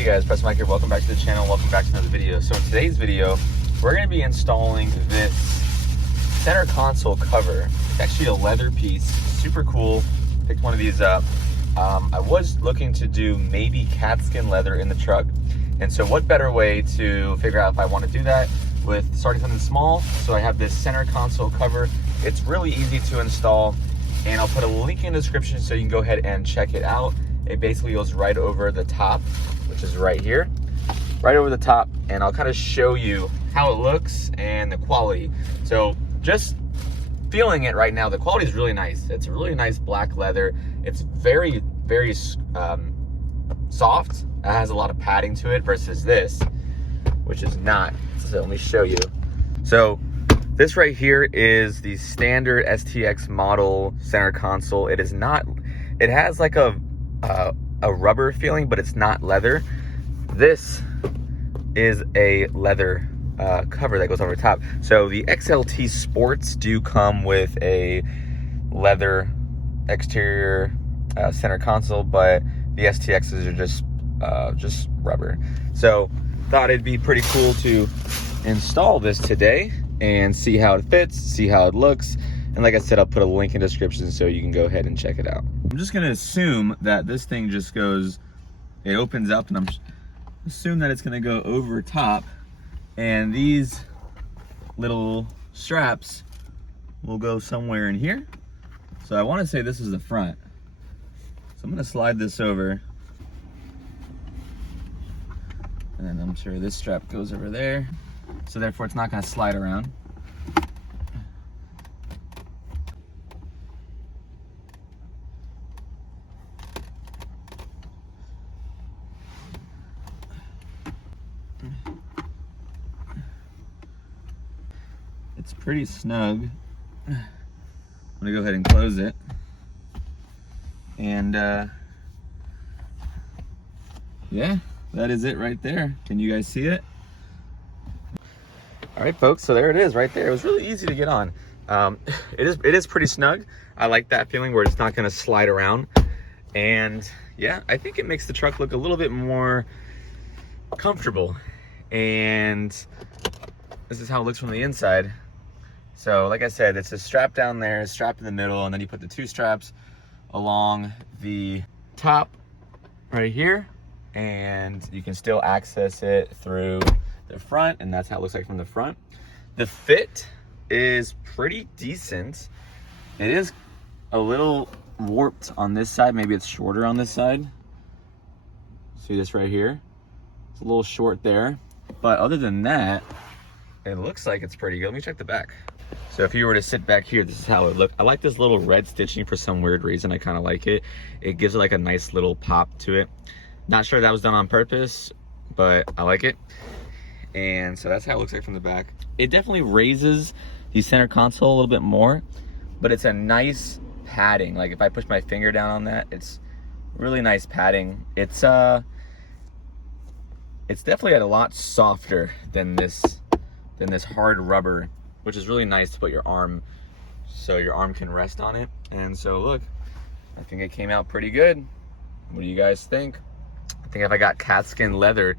Hey guys, Press Mike here. Welcome back to the channel. Welcome back to another video. So in today's video, we're going to be installing this center console cover. It's actually a leather piece, super cool. Picked one of these up. I was looking to do maybe cat skin leather in the truck. And so what better way to figure out if I want to do that with starting something small. So I have this center console cover. It's really easy to install, and I'll put a link in the description so you can go ahead and check it out. It basically goes right over the top, which is right here, right over the top, and I'll kind of show you how it looks and the quality. So just feeling it right now, the quality is really nice. It's a really nice black leather. It's very, very soft. It has a lot of padding to it versus this, which is not. So let me show you. So this right here is the standard STX model center console. It is not, it has like a rubber feeling, but it's not leather. This is a leather cover that goes over top. So the XLT Sports do come with a leather exterior center console, but the STXs are just rubber. So thought it'd be pretty cool to install this today and see how it fits, see how it looks. And like I said, I'll put a link in the description so you can go ahead and check it out. I'm just gonna assume that this thing just goes, it opens up, and I'm assume that it's gonna go over top, and these little straps will go somewhere in here. So I wanna say this is the front. So I'm gonna slide this over, and then I'm sure this strap goes over there. So therefore it's not gonna slide around. It's pretty snug. I'm gonna go ahead and close it. And yeah, that is it right there. Can you guys see it? All right, folks, so there it is right there. It was really easy to get on. It is pretty snug. I like that feeling where it's not gonna slide around. And yeah, I think it makes the truck look a little bit more comfortable. And this is how it looks from the inside. So like I said, it's a strap down there, strap in the middle, and then you put the two straps along the top right here, and you can still access it through the front, and that's how it looks like from the front. The fit is pretty decent. It is a little warped on this side. Maybe it's shorter on this side. See this right here? It's a little short there. But other than that, it looks like it's pretty good. Let me check the back. So if you were to sit back here, this is how it looked. I like this little red stitching for some weird reason. I kind of like it. It gives it like a nice little pop to it. Not sure that was done on purpose, but I like it. And so that's how it looks like from the back. It definitely raises the center console a little bit more, but it's a nice padding. Like if I push my finger down on that, it's really nice padding. It's definitely a lot softer than this hard rubber, which is really nice to put your arm, so your arm can rest on it. And so look, I think it came out pretty good. What do you guys think? I think if I got cat skin leather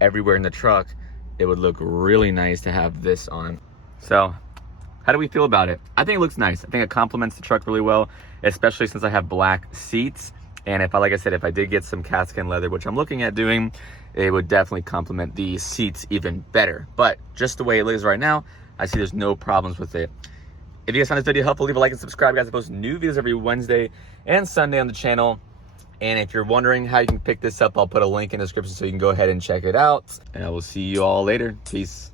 everywhere in the truck, it would look really nice to have this on. So how do we feel about it? I think it looks nice. I think it complements the truck really well, especially since I have black seats. And if I, like I said, if I did get some cat skin leather, which I'm looking at doing, it would definitely complement the seats even better. But just the way it is right now, I see there's no problems with it. If you guys found this video helpful, leave a like and subscribe. Guys, I post new videos every Wednesday and Sunday on the channel. And if you're wondering how you can pick this up, I'll put a link in the description so you can go ahead and check it out. And I will see you all later. Peace.